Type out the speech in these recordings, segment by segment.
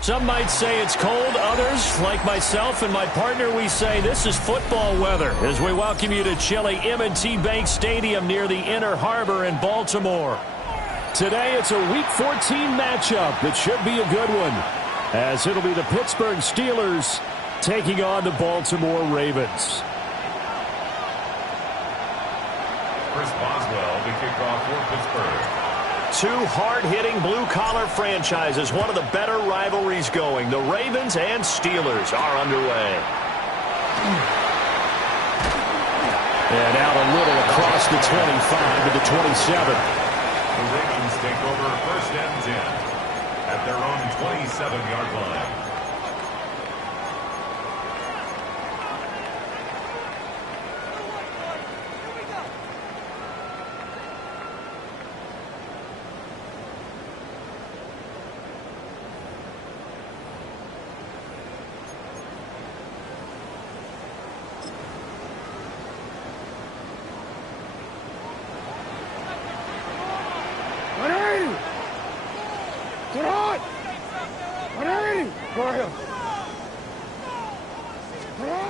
Some might say it's cold. Others, like myself and my partner, we say this is football weather as we welcome you to chilly M&T Bank Stadium near the Inner Harbor in Baltimore. Today, it's a Week 14 matchup that should be a good one, as it'll be the Pittsburgh Steelers taking on the Baltimore Ravens. Chris Boswell, the kickoff for Pittsburgh. Two hard-hitting blue-collar franchises, one of the better rivalries going. The Ravens and Steelers are underway. And out a little across the 25 to the 27. The Ravens take over first and 10 at their own 27-yard line.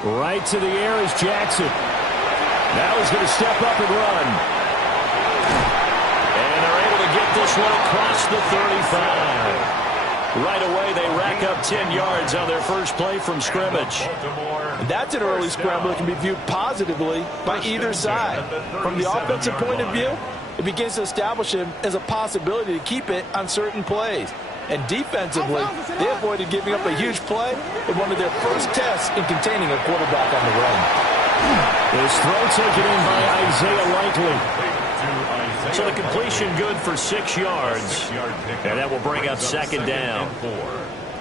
Right to the air is Jackson. Now he's going to step up and run. And they're able to get this one across the 35. Right away, they rack up 10 yards on their first play from scrimmage. That's an early scramble that can be viewed positively by either side. From the offensive point of view, it begins to establish him as a possibility to keep it on certain plays. And defensively, they avoided giving up a huge play in one of their first tests in containing a quarterback on the run. His throw taken in by Isaiah Likely. So the completion good for 6 yards. And that will bring up second down.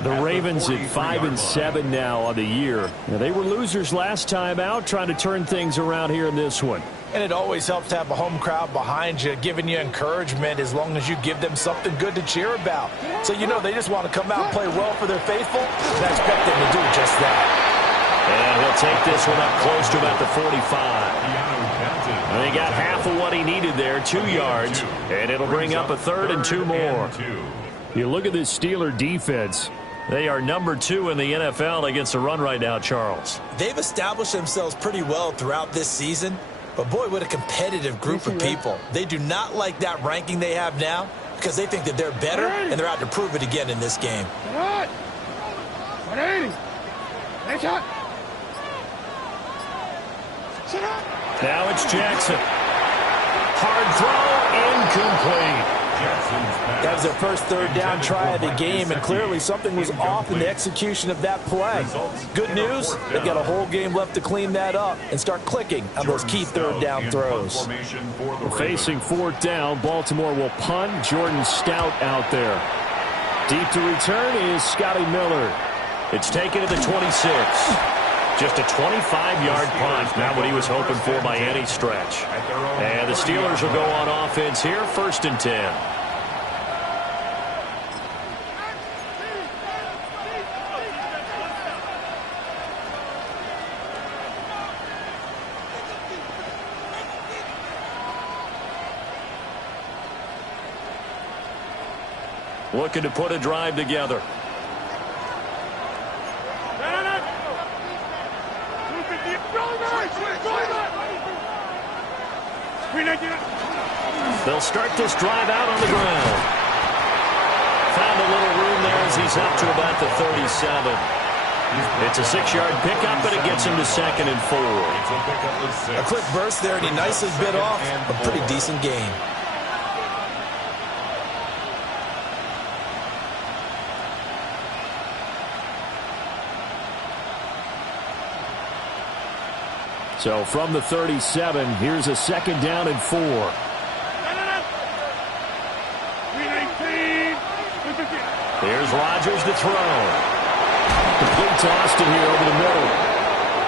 The Ravens at 5-7 now on the year. Now, they were losers last time out, trying to turn things around here in this one. And it always helps to have a home crowd behind you, giving you encouragement as long as you give them something good to cheer about. So you know they just want to come out and play well for their faithful, and I expect them to do just that. And he'll take this one up close to about the 45. And he got half of what he needed there, 2 yards, and it'll bring up a 3rd and 2 more. You look at this Steeler defense. They are number 2 in the NFL against the run right now, Charles. They've established themselves pretty well throughout this season. But, boy, what a competitive group of people. They do not like that ranking they have now because they think that they're better, and they're out to prove it again in this game. Now it's Jackson. Hard throw, incomplete. That was their first 3rd down try of the game, and clearly something was off in the execution of that play. Good news, they've got a whole game left to clean that up and start clicking on those key 3rd down throws. Facing 4th down, Baltimore will punt. Jordan Stout out there. Deep to return is Scotty Miller. It's taken to the 26. Just a 25-yard punt, not what he was hoping for by any stretch. And the Steelers will go on offense here, 1st and 10. looking to put a drive together. They'll start this drive out on the ground. Found a little room there as he's up to about the 37. It's a 6-yard pickup, but it gets him to 2nd and 4. A quick burst there, and he nicely bit off a pretty decent gain. So from the 37, here's a 2nd down and 4. Here's Rodgers to throw. Complete to Austin here over the middle.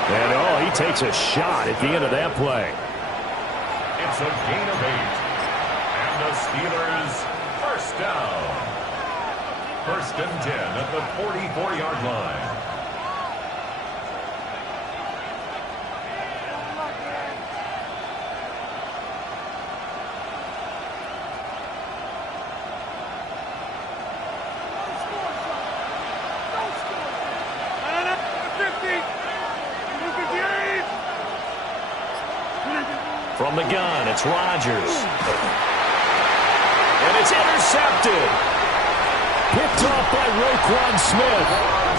And, he takes a shot at the end of that play. It's a gain of 8. And the Steelers first down. 1st and 10 at the 44-yard line. From the gun, it's Rodgers. And it's intercepted. Picked off by Roquan Smith.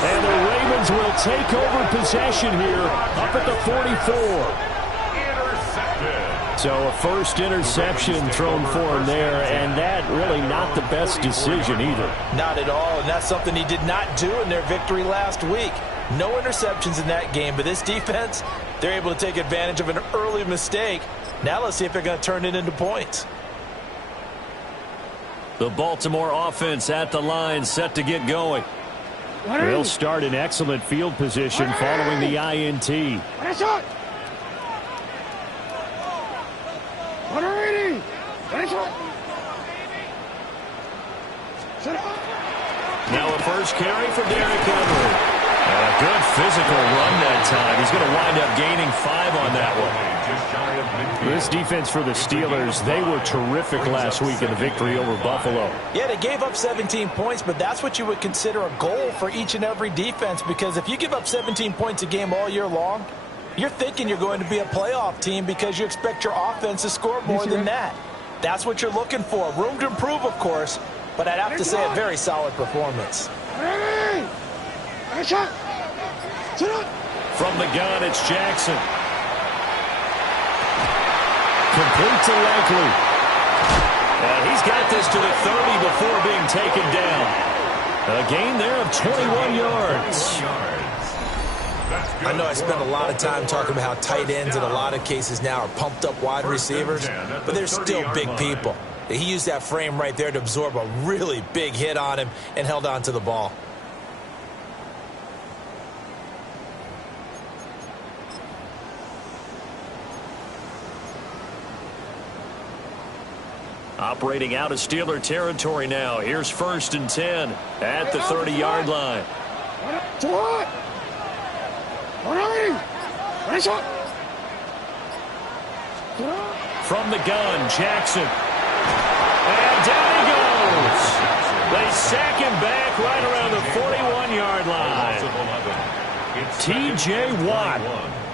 And the Ravens will take over possession here up at the 44. Intercepted. So a first interception thrown for him there, and that really not the best decision either. Not at all, and that's something he did not do in their victory last week. No interceptions in that game, but this defense, they're able to take advantage of an early mistake. Now let's see if they're going to turn it into points. The Baltimore offense at the line, set to get going. They'll start in excellent field position following the INT. Now a first carry for Derrick Henry. And a good physical run that time. He's going to wind up gaining 5 on that one. This defense for the Steelers, they were terrific last week in the victory over Buffalo. Yeah, they gave up 17 points, but that's what you would consider a goal for each and every defense, because if you give up 17 points a game all year long, you're thinking you're going to be a playoff team because you expect your offense to score more than that. That's what you're looking for. Room to improve, of course, but I'd have to say a very solid performance. From the gun, it's Jackson. Complete to Likely. And he's got this to the 30 before being taken down. A gain there of 21 yards. I know I spent a lot of time talking about how tight ends in a lot of cases now are pumped up wide receivers, but they're still big people. He used that frame right there to absorb a really big hit on him and held on to the ball. Operating out of Steeler territory now. Here's 1st and 10 at the 30-yard line. From the gun, Jackson. And down he goes. They sack him back right around the 41-yard line. T.J. Watt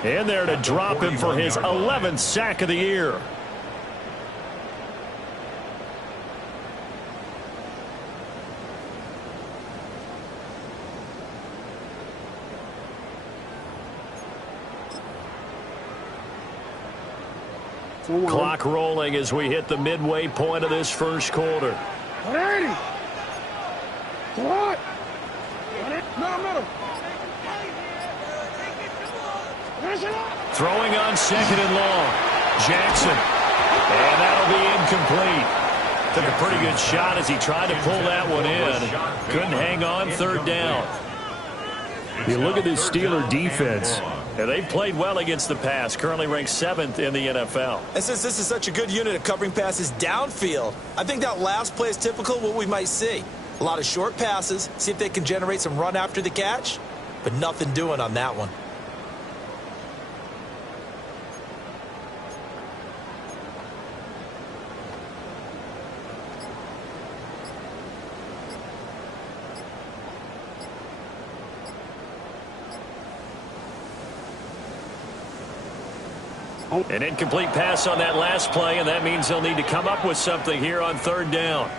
in there to drop him for his 11th sack of the year. Clock rolling as we hit the midway point of this first quarter. Throwing on 2nd and long. Jackson. And that'll be incomplete. Took a pretty good shot as he tried to pull that one in. Couldn't hang on, 3rd down. You look at this Steeler defense. And they've played well against the pass, currently ranked 7th in the NFL. And since this is such a good unit of covering passes downfield, I think that last play is typical of what we might see. A lot of short passes, see if they can generate some run after the catch, but nothing doing on that one. An incomplete pass on that last play, and that means they'll need to come up with something here on third down.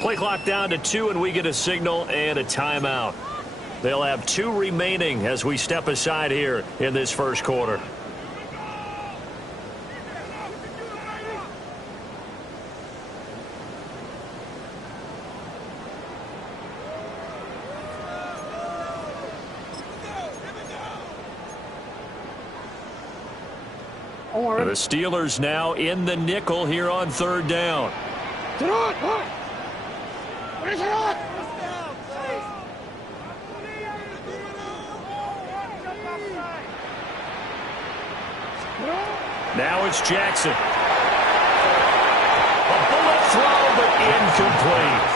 Play clock down to 2, and we get a signal and a timeout. They'll have 2 remaining as we step aside here in this first quarter. The Steelers now in the nickel here on third down. Now it's Jackson. A bullet throw, but incomplete.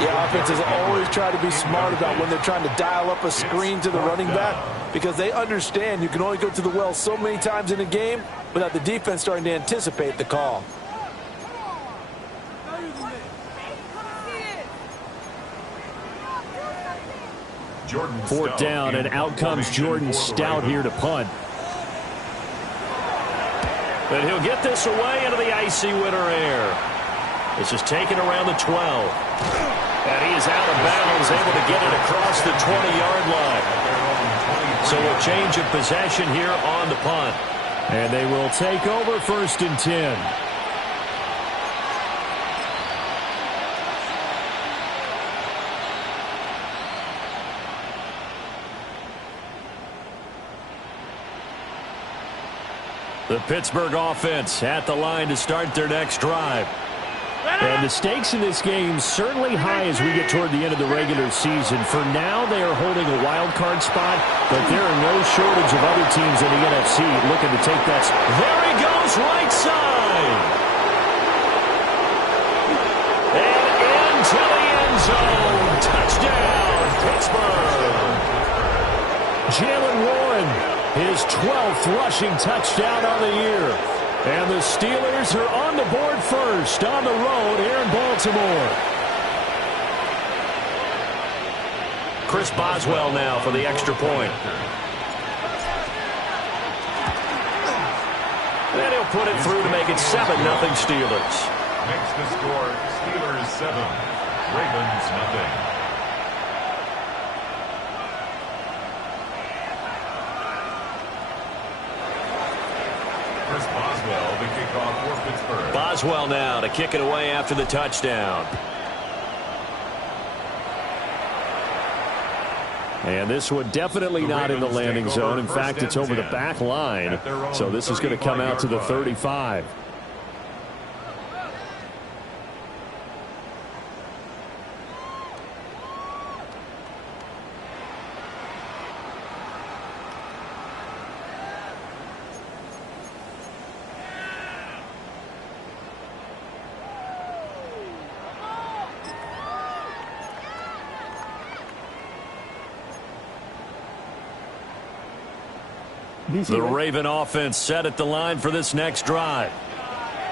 Yeah, offenses always try to be smart about when they're trying to dial up a screen to the running back, because they understand you can only go to the well so many times in a game without the defense starting to anticipate the call. Fourth down, and out comes Jordan Stout here to punt. But he'll get this away into the icy winter air. This is taken around the 12. And he is out of bounds, able to get it across the 20-yard line. So a change of possession here on the punt. And they will take over first and 10. The Pittsburgh offense at the line to start their next drive. And the stakes in this game certainly high as we get toward the end of the regular season. For now, they are holding a wild card spot, but there are no shortage of other teams in the NFC looking to take that. There he goes, right side. And into the end zone. Touchdown, Pittsburgh. Jalen Warren, his 12th rushing touchdown on the year. And the Steelers are on the board first on the road here in Baltimore. Chris Boswell now for the extra point. And he'll put it through to make it 7-0 Steelers. Next to score, Steelers 7, Ravens nothing. Chris Boswell, the kickoff for Pittsburgh. Boswell now to kick it away after the touchdown. And this one definitely not in the landing zone. In fact, it's over the back line. So this is going to come out to the 35. The Raven offense set at the line for this next drive.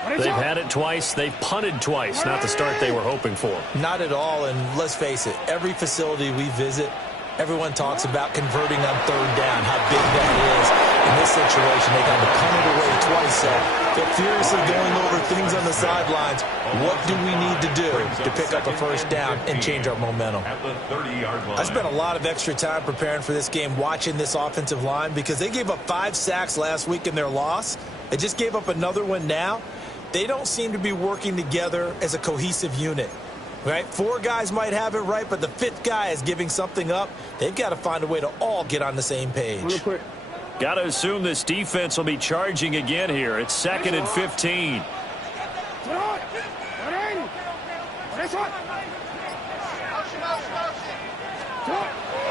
They've had it twice. They've punted twice. Not the start they were hoping for. Not at all, and let's face it, every facility we visit, everyone talks about converting on third down, how big that is. In this situation, they got to punt it away twice, so they're furiously going over things on the sidelines. What do we need to do to pick up a first down and change our momentum? At the 30-yard line. I spent a lot of extra time preparing for this game, watching this offensive line, because they gave up 5 sacks last week in their loss. They just gave up another one now. They don't seem to be working together as a cohesive unit. Right? 4 guys might have it right, but the 5th guy is giving something up. They've got to find a way to all get on the same page. Got to assume this defense will be charging again here. It's 2nd and 15.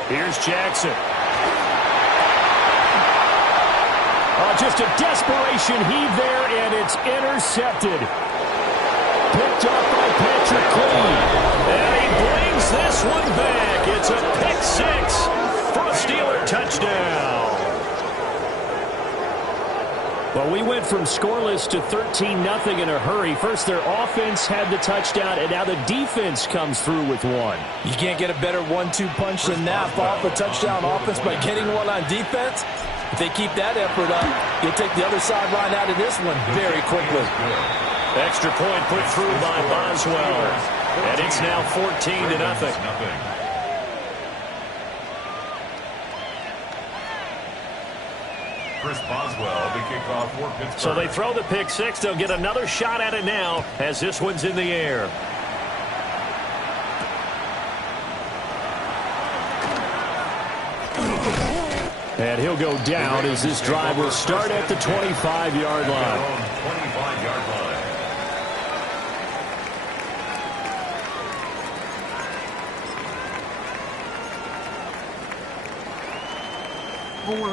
Here's Jackson. Oh, just a desperation heave there, and it's intercepted. Picked up by Patrick Queen. And he brings this one back. It's a pick 6 for a Steeler touchdown. Well, we went from scoreless to 13-0 in a hurry. First, their offense had the touchdown, and now the defense comes through with one. You can't get a better 1-2 punch than that. Off a touchdown offense by getting one on defense. If they keep that effort up, you'll take the other sideline out of this one very quickly. Extra point put through by Boswell. And it's now 14-0. Chris Boswell, the kickoff for Pittsburgh. So they throw the pick six. They'll get another shot at it now as this one's in the air. And he'll go down as this drive will start at the 25-yard line. 25-yard line.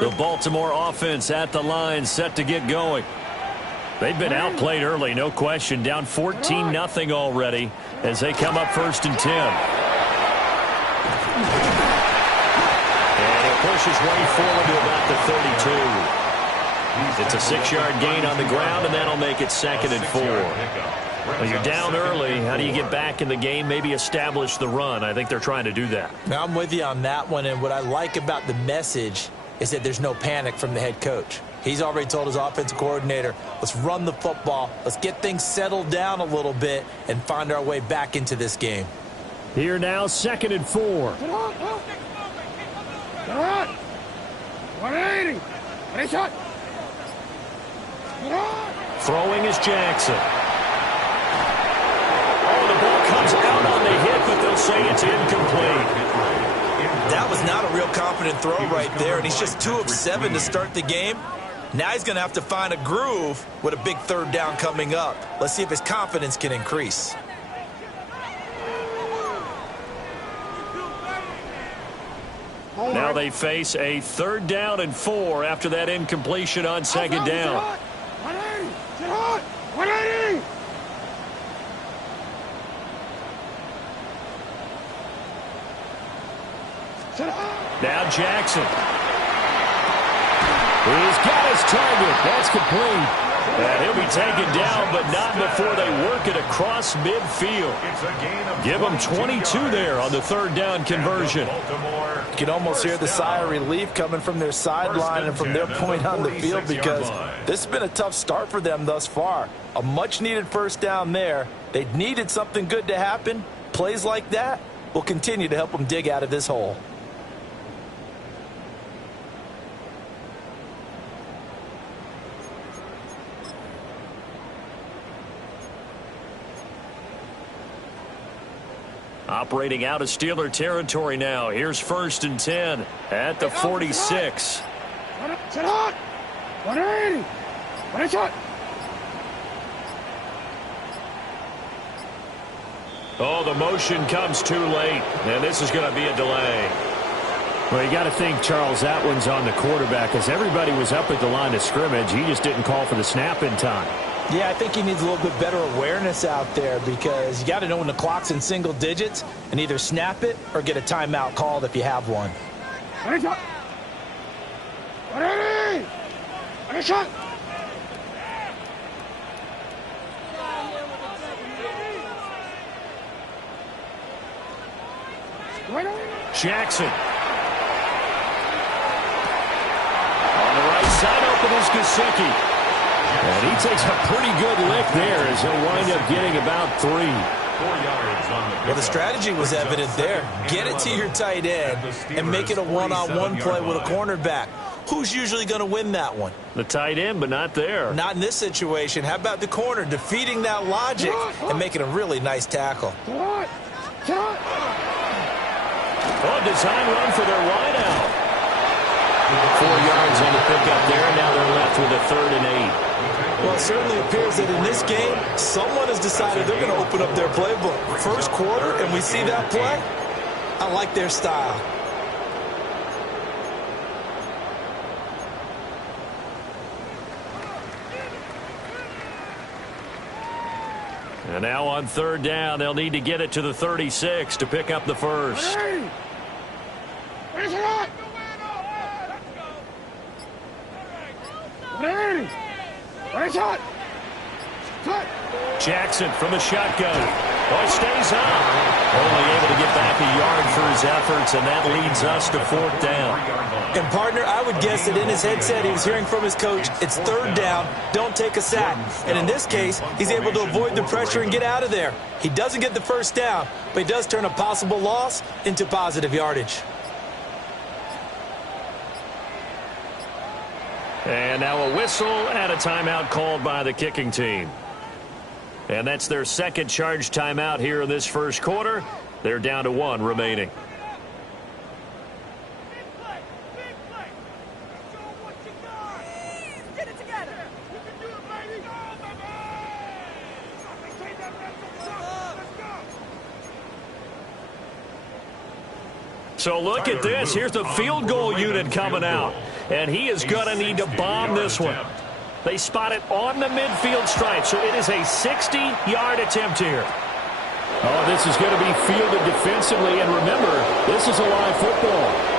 The Baltimore offense at the line, set to get going. They've been outplayed early, no question. Down 14-0 already as they come up 1st and 10. And it pushes way forward to about the 32. It's a 6-yard gain on the ground, and that'll make it 2nd and 4. Well, you're down early. How do you get back in the game? Maybe establish the run. I think they're trying to do that. Now, I'm with you on that one, and what I like about the message is that there's no panic from the head coach. He's already told his offensive coordinator, let's run the football, let's get things settled down a little bit and find our way back into this game. Here now, 2nd and 4. 180. Shot. Throwing is Jackson. Oh, the ball comes out on the hit, but they'll say it's incomplete. That was not a real confident throw right there, and he's just 2 of 7 to start the game. Now he's going to have to find a groove with a big 3rd down coming up. Let's see if his confidence can increase. Now they face a 3rd down and 4 after that incompletion on 2nd down. 180. Now Jackson. He's got his target. That's complete. And he'll be taken down, but not before they work it across midfield. Give them 22 there on the 3rd down conversion. You can almost hear the sigh of relief coming from their sideline and from their point on the field because this has been a tough start for them thus far. A much-needed 1st down there. They needed something good to happen. Plays like that will continue to help them dig out of this hole. Operating out of Steeler territory now. Here's 1st and 10 at the 46. 180. Shot. Oh, the motion comes too late, and this is going to be a delay. Well, you got to think, Charles, that one's on the quarterback as everybody was up at the line of scrimmage. He just didn't call for the snap in time. Yeah, I think he needs a little bit better awareness out there because you got to know when the clock's in single digits and either snap it or get a timeout called if you have one. 180. Shot. Jackson. On the right side, open is Gesicki. And he takes a pretty good lick there as he'll wind up getting about 3. 4 yards on the well, the strategy was evident there. Get it to your tight end and make it a one-on-one play with a cornerback. Who's usually going to win that one? The tight end, but not there. Not in this situation. How about the corner defeating that logic and making a really nice tackle? Oh, design run for their wideout. 4 yards on the pickup there. Now they're left with a 3rd and 8. Well, it certainly appears that in this game, someone has decided they're going to open up their playbook. First quarter, and we see that play. I like their style. And now on 3rd down, they'll need to get it to the 36 to pick up the first. Jackson from the shotgun. Oh, he stays up. Only able to get back a yard for his efforts, and that leads us to 4th down. And, partner, I would guess that in his headset he was hearing from his coach, it's 3rd down, don't take a sack. And in this case, he's able to avoid the pressure and get out of there. He doesn't get the 1st down, but he does turn a possible loss into positive yardage. And now a whistle and a timeout called by the kicking team. And that's their 2nd charge timeout here in this 1st quarter. They're down to 1 remaining. So look at this. Here's the field goal unit coming out. And he is going to need to bomb this one. They spot it on the midfield stripe, so it is a 60-yard attempt here. Oh, this is going to be fielded defensively, and remember, this is a live football.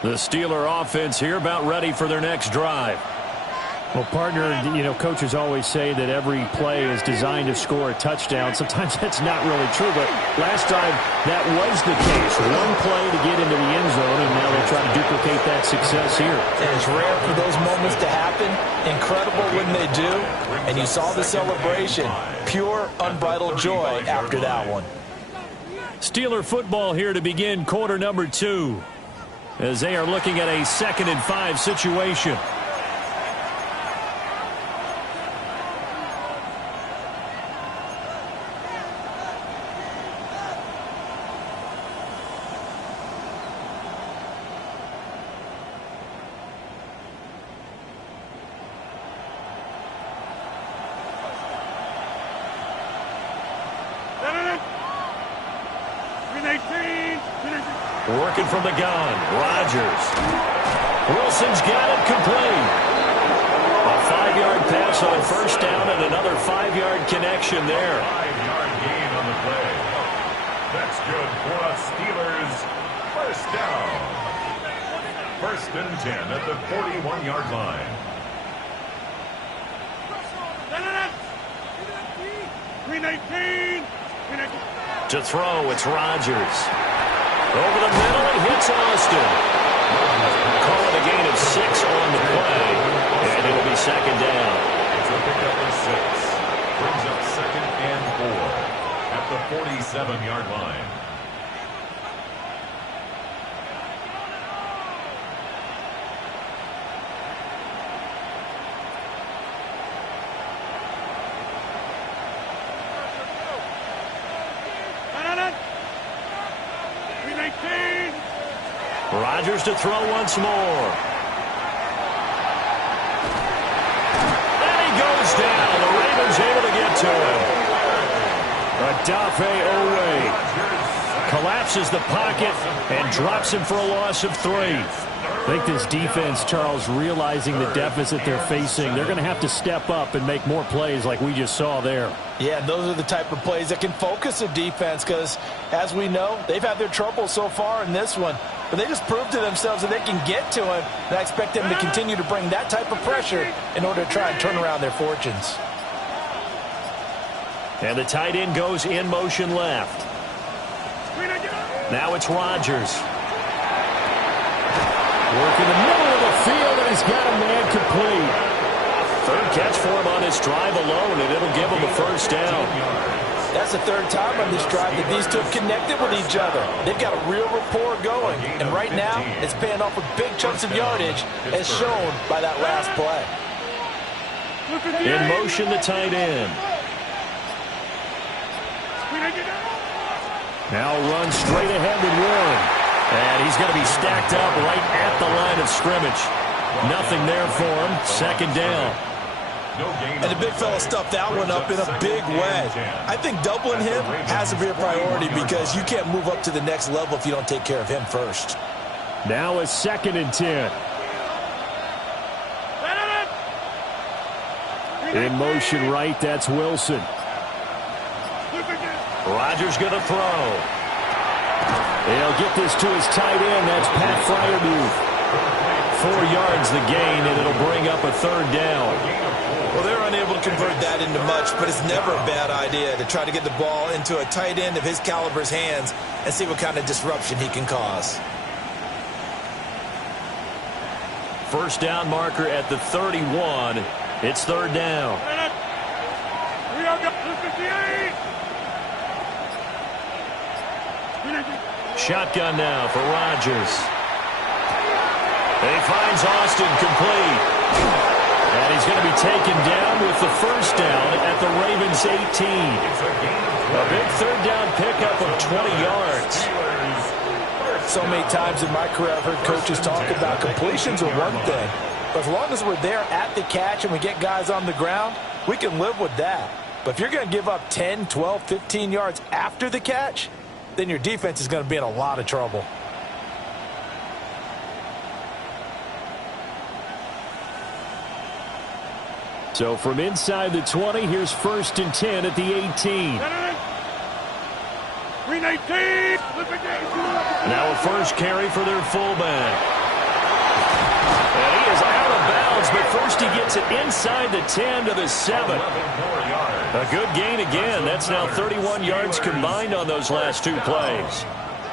The Steeler offense here about ready for their next drive. Well, partner, you know, coaches always say that every play is designed to score a touchdown. Sometimes that's not really true, but last time that was the case. One play to get into the end zone, and now they try to duplicate that success here. And it's rare for those moments to happen. Incredible when they do. And you saw the celebration. Pure, unbridled joy after that one. Steeler football here to begin quarter number 2. As they are looking at a 2nd and 5 situation. Working from the gun, Rodgers. Wilson's got it complete. A 5-yard pass on 1st down and another 5-yard connection there. 5-yard gain on the play. That's good for us Steelers. 1st down. 1st and 10 at the 41-yard line. To throw, it's Rodgers. Over the middle, he hits Austin. Call it a gain of 6 on the play, and it'll be 2nd down. It's a pickup of 6. Brings up 2nd and 4 at the 47-yard line. Rodgers to throw once more. And he goes down. The Ravens able to get to him. Odafe Owe collapses the pocket and drops him for a loss of 3. I think this defense, Charles, realizing the deficit they're facing, they're going to have to step up and make more plays like we just saw there. Yeah, those are the type of plays that can focus a defense because, as we know, they've had their trouble so far in this one. But they just proved to themselves that they can get to him, and I expect them to continue to bring that type of pressure in order to try and turn around their fortunes. And the tight end goes in motion left. Now it's Rodgers. Work in the middle of the field, and he's got a man complete. 3rd catch for him on this drive alone, and it'll give him a 1st down. That's the 3rd time on this drive that these two have connected with each other. They've got a real rapport going, and right now it's paying off with big chunks of yardage, as shown by that last play. In motion, the tight end. Now runs straight ahead with Warren. And he's going to be stacked up right at the line of scrimmage. Nothing there for him. 2nd down. And the big fella stuffed that one up in a big way. I think doubling him has to be a priority because you can't move up to the next level if you don't take care of him first. Now a 2nd and 10. In motion right, that's Wilson. Rodgers going to throw. He'll get this to his tight end. That's Pat Freiermuth. 4 yards the gain, and it'll bring up a 3rd down. Well, they're unable to convert that into much, but it's never a bad idea to try to get the ball into a tight end of his caliber's hands and see what kind of disruption he can cause. First down marker at the 31. It's 3rd down. Shotgun now for Rodgers. He finds Austin complete. And he's going to be taken down with the first down at the Ravens 18. A big 3rd down pickup of 20 yards. So many times in my career I've heard coaches talk about completions are one thing. But as long as we're there at the catch and we get guys on the ground, we can live with that. But if you're going to give up 10, 12, 15 yards after the catch, then your defense is going to be in a lot of trouble. So from inside the 20, here's 1st and 10 at the 18. Now a first carry for their fullback. And he is out of bounds, but first he gets it inside the 10 to the 7. A good gain again. That's now 31 yards combined on those last 2 plays.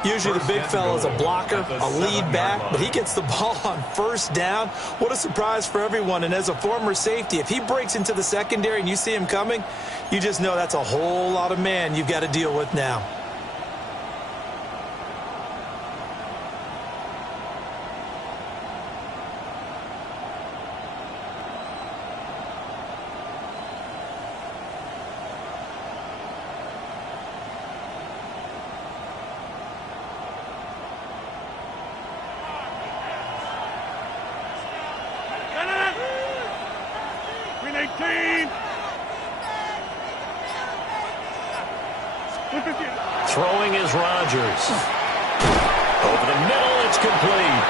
Usually the big fella is a blocker, a lead back, but he gets the ball on 1st down. What a surprise for everyone. And as a former safety, if he breaks into the secondary and you see him coming, you just know that's a whole lot of man you've got to deal with now. Throwing is Rodgers. Over the middle, it's complete.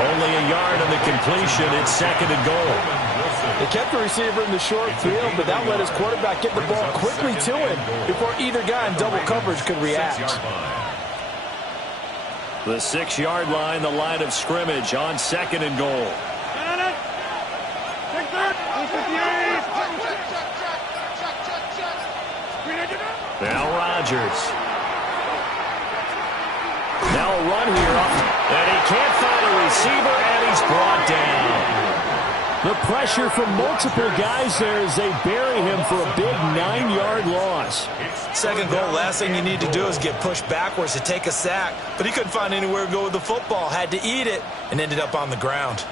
Only a yard on the completion. It's 2nd and goal. They kept the receiver in the short field, but that let his quarterback get the ball quickly to him before either guy in double coverage could react. The 6-yard line, the line of scrimmage on 2nd and goal. Now Rodgers. Now a run here. And he can't find a receiver, and he's brought down. The pressure from multiple guys there as they bury him for a big 9-yard loss. 2nd goal, last thing you need to do is get pushed backwards to take a sack. But he couldn't find anywhere to go with the football, had to eat it, and ended up on the ground.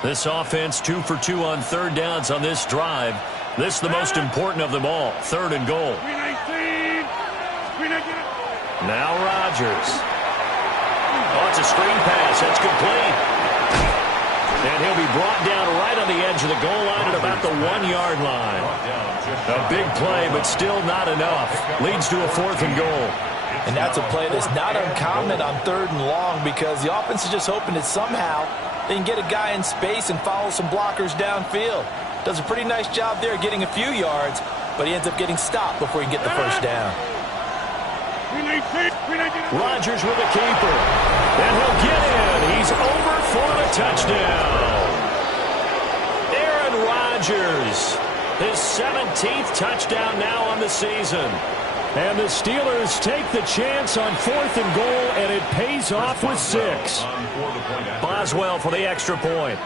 This offense 2 for 2 on 3rd downs on this drive. This is the most important of them all, 3rd and goal. Now Rodgers. Oh, it's a screen pass. That's complete. And he'll be brought down right on the edge of the goal line at about the 1-yard line. A big play, but still not enough. Leads to a 4th and goal. And that's a play that's not uncommon on 3rd and long because the offense is just hoping that somehow they can get a guy in space and follow some blockers downfield. Does a pretty nice job there getting a few yards, but he ends up getting stopped before he can get the 1st down. Rodgers with a keeper. And he'll get in. He's over for the touchdown. Aaron Rodgers, his 17th touchdown now on the season. And the Steelers take the chance on 4th and goal, and it pays off with 6. Boswell for the extra point.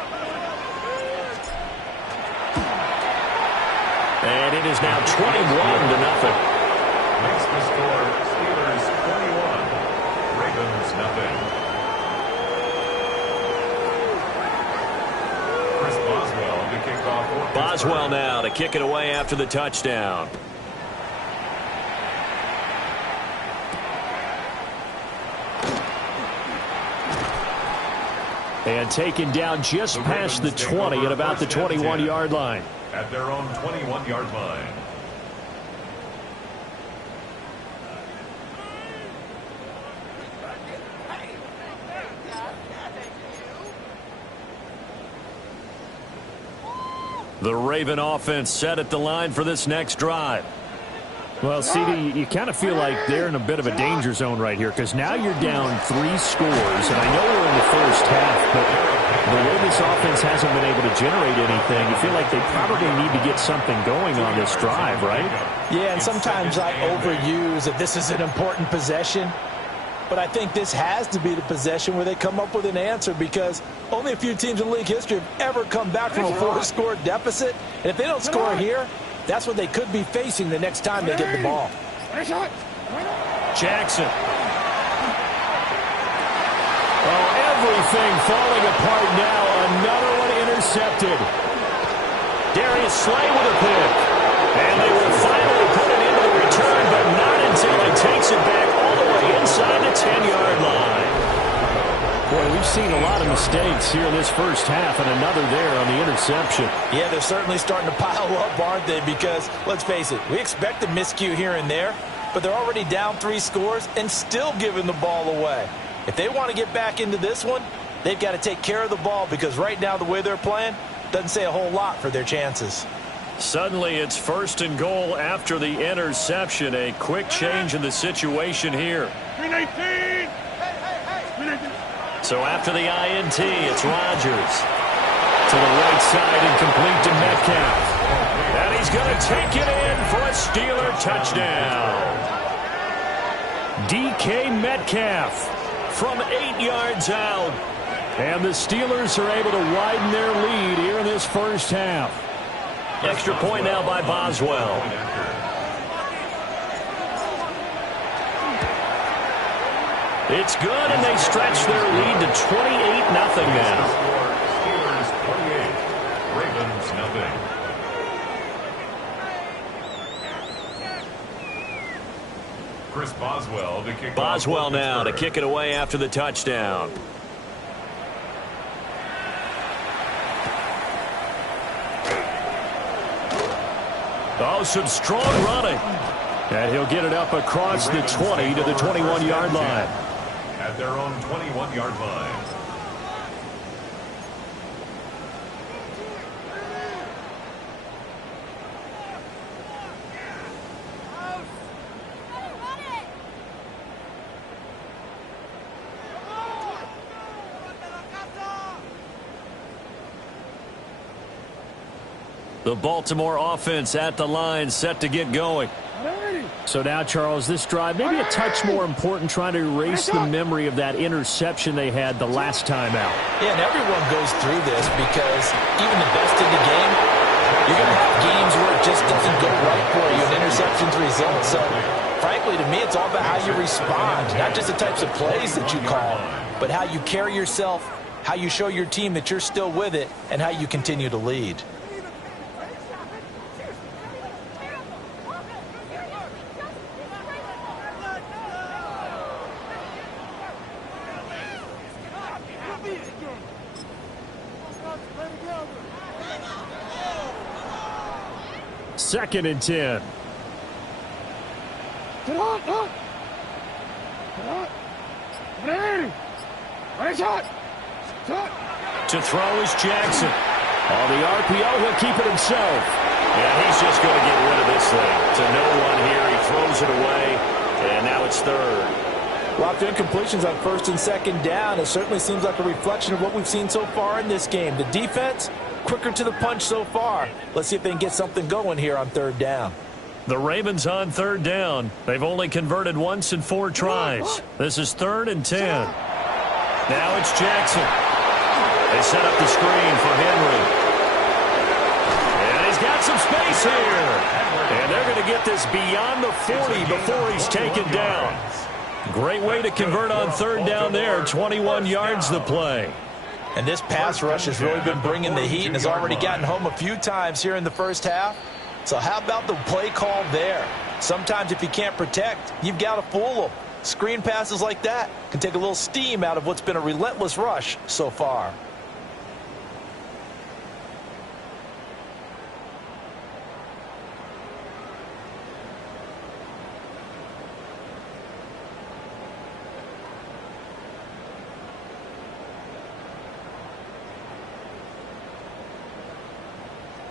And it is now 21-0. Makes the score Steelers 21, Ravens nothing. Chris Boswell to kick off for Boswell now to kick it away after the touchdown. And taken down just past the 20 at about the 21-yard line. At their own 21-yard line. The Raven offense set at the line for this next drive. Well, CD, you kind of feel like they're in a bit of a danger zone right here because now you're down 3 scores, and I know we're in the first half, but the way this offense hasn't been able to generate anything, you feel like they probably need to get something going on this drive, right? Yeah, and sometimes I overuse that this is an important possession, but I think this has to be the possession where they come up with an answer because only a few teams in league history have ever come back from a 4-score deficit, and if they don't score here, that's what they could be facing the next time they get the ball. Jackson. Oh, everything falling apart now. Another one intercepted. Darius Slay with a pick. And they will finally put it into the return, but not until he takes it back all the way inside the 10-yard line. Boy, we've seen a lot of mistakes here in this first half, and another there on the interception. Yeah, they're certainly starting to pile up, aren't they? Because, let's face it, we expect a miscue here and there, but they're already down 3 scores and still giving the ball away. If they want to get back into this one, they've got to take care of the ball because right now the way they're playing doesn't say a whole lot for their chances. Suddenly it's 1st and goal after the interception. A quick change in the situation here. 319! So after the INT, it's Rodgers. To the right side and complete to Metcalf. And he's going to take it in for a Steeler touchdown. DK Metcalf from 8 yards out. And the Steelers are able to widen their lead here in this first half. Extra point now by Boswell. It's good, and they stretch their lead to 28-0 now. Steelers 28, Ravens 0. Chris Boswell to kick. Boswell now to kick it away after the touchdown. Oh, some strong running. And he'll get it up across the 20 to the 21-yard line. At their own 21-yard line. The Baltimore offense at the line, set to get going. So now, Charles, this drive maybe a touch more important, trying to erase the memory of that interception they had the last time out. Yeah, and everyone goes through this because even the best in the game, you're going to have games where it just doesn't go right for you and interceptions result. So, frankly, to me, it's all about how you respond, not just the types of plays that you call, but how you carry yourself, how you show your team that you're still with it, and how you continue to lead. Second and 10. To throw is Jackson. On the RPO, he'll keep it himself. Yeah, he's just going to get rid of this thing. To no one here, he throws it away, and now it's third. Lots of incompletions on 1st and 2nd down. It certainly seems like a reflection of what we've seen so far in this game. The defense, quicker to the punch so far. Let's see if they can get something going here on 3rd down. The Ravens on 3rd down. They've only converted once in 4 tries. This is 3rd and 10. Now it's Jackson. They set up the screen for Henry. And he's got some space here. And they're going to get this beyond the 40 before he's taken down. Great way to convert on 3rd down there. 21 yards the play. And this pass rush has really been bringing the heat and has already gotten home a few times here in the first half. So how about the play call there? Sometimes if you can't protect, you've got to fool them. Screen passes like that can take a little steam out of what's been a relentless rush so far.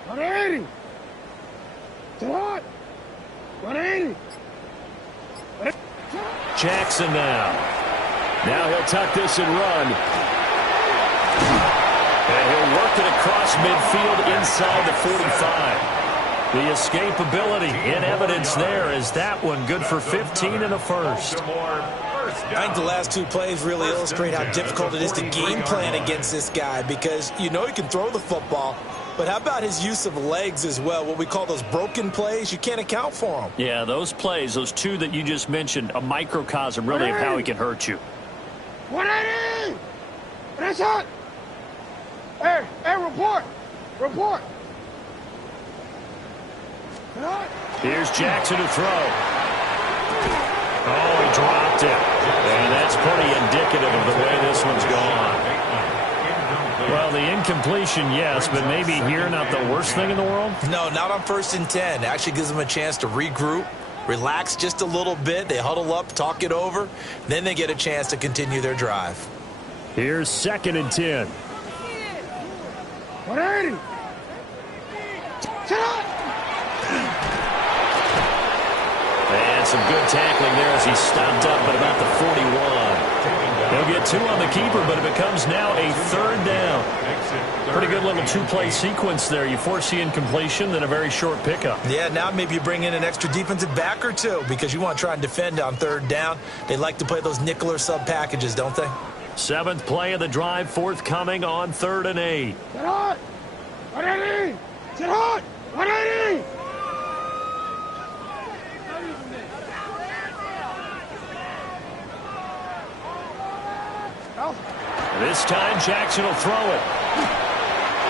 $180. Too hot. $180. Jackson now. Now he'll tuck this and run. And he'll work it across midfield inside the 45. The escapability in evidence there as that one good for 15 in the first. I think the last two plays really illustrate how difficult it is to game plan against this guy, because you know he can throw the football, but how about his use of legs as well? What we call those broken plays, you can't account for them. Yeah, those plays, those two that you just mentioned, a microcosm really of how he can hurt you. 180. That's hot. Hey, report. Report. Here's Jackson to throw. Oh, he dropped it. And that's pretty indicative of the way this one's gone. Well, the incompletion, yes, but maybe here not the worst thing in the world? No, not on 1st and 10. Actually gives them a chance to regroup, relax just a little bit. They huddle up, talk it over. Then they get a chance to continue their drive. Here's 2nd and 10. 180. And some good tackling there as he stopped up at about the 41. He'll get 2 on the keeper, but it becomes now a 3rd down. Pretty good little 2-play sequence there. You force the incompletion, then a very short pickup. Yeah, now maybe you bring in an extra defensive back or two because you want to try and defend on 3rd down. They like to play those nickel or sub packages, don't they? 7th play of the drive, forthcoming on 3rd and 8. Sit hot. 180. Sit hot. 180. This time Jackson will throw it.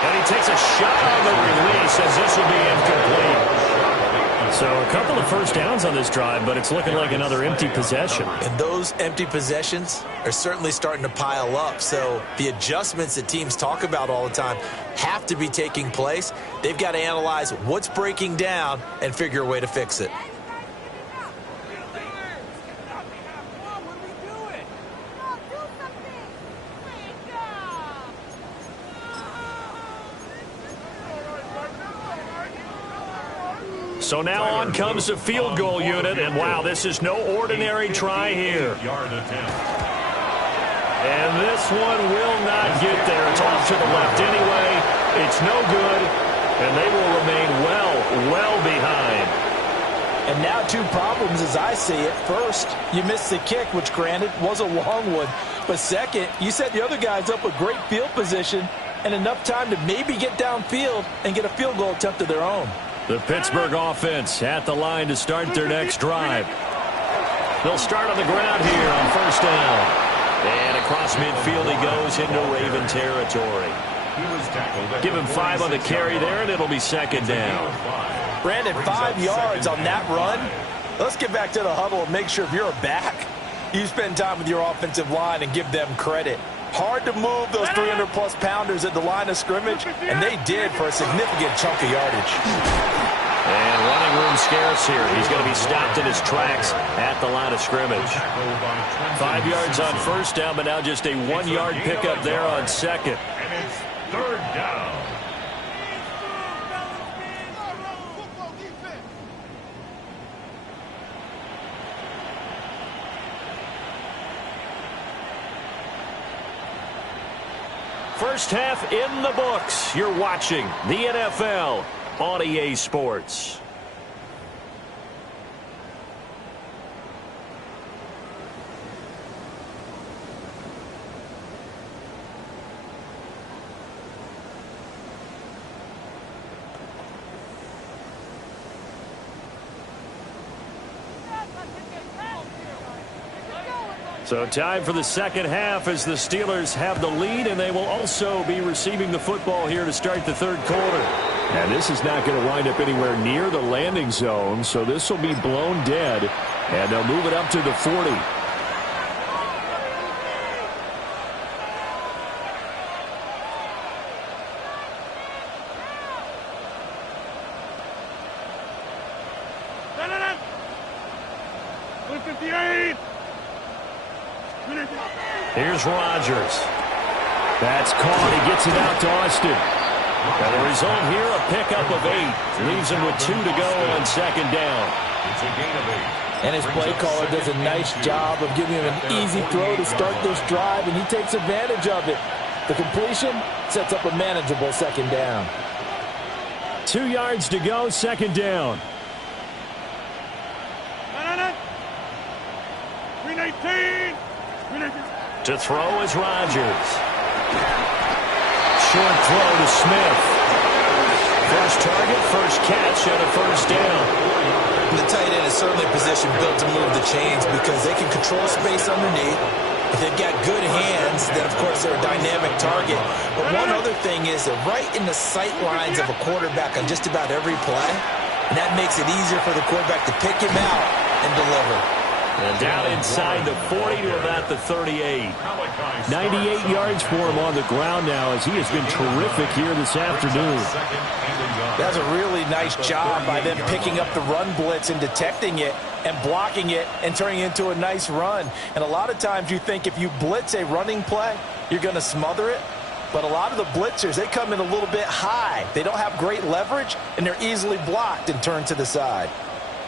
And he takes a shot on the release as this will be incomplete. So a couple of first downs on this drive, but it's looking like another empty possession. And those empty possessions are certainly starting to pile up. So the adjustments that teams talk about all the time have to be taking place. They've got to analyze what's breaking down and figure a way to fix it. So now on comes the field goal unit, and wow, this is no ordinary try here. And this one will not get there. It's off to the left anyway. It's no good, and they will remain well behind. And now 2 problems as I see it. First, you missed the kick, which granted was a long one. But second, you set the other guys up with great field position and enough time to maybe get downfield and get a field goal attempt of their own. The Pittsburgh offense at the line to start their next drive. They'll start on the ground here on 1st down. And across midfield he goes into Raven territory. Give him 5 on the carry there, and it'll be 2nd down. Brandon, 5 yards on that run. Let's get back to the huddle and make sure if you're a back, you spend time with your offensive line and give them credit. Hard to move those 300-plus pounders at the line of scrimmage, and they did for a significant chunk of yardage. And running room scarce here. He's going to be stopped in his tracks at the line of scrimmage. 5 yards on 1st down, but now just a 1-yard pickup there on 2nd. And it's 3rd down. First half in the books. You're watching the NFL on EA Sports. So time for the second half as the Steelers have the lead, and they will also be receiving the football here to start the 3rd quarter. And this is not going to wind up anywhere near the landing zone, so this will be blown dead, and they'll move it up to the 40. Here's Rodgers. That's caught. He gets it out to Austin. And the result here, a pickup of 8. Leaves him with 2 to go on second down. It's a gain of 8. And his play caller does a nice job of giving him an easy throw to start this drive, and he takes advantage of it. The completion sets up a manageable second down. 2 yards to go, second down. 319. To throw is Rodgers. Short throw to Smith. First target, first catch, and a first down. The tight end is certainly a position built to move the chains because they can control space underneath. If they've got good hands, then of course they're a dynamic target. But one other thing is they're right in the sight lines of a quarterback on just about every play. And that makes it easier for the quarterback to pick him out and deliver. And down inside the 40 to about the 38. 98 yards for him on the ground now as he has been terrific here this afternoon. That's a really nice job by them picking up the run blitz and detecting it and blocking it and turning it into a nice run. And a lot of times you think if you blitz a running play, you're going to smother it. But a lot of the blitzers, they come in a little bit high. They don't have great leverage, and they're easily blocked and turned to the side.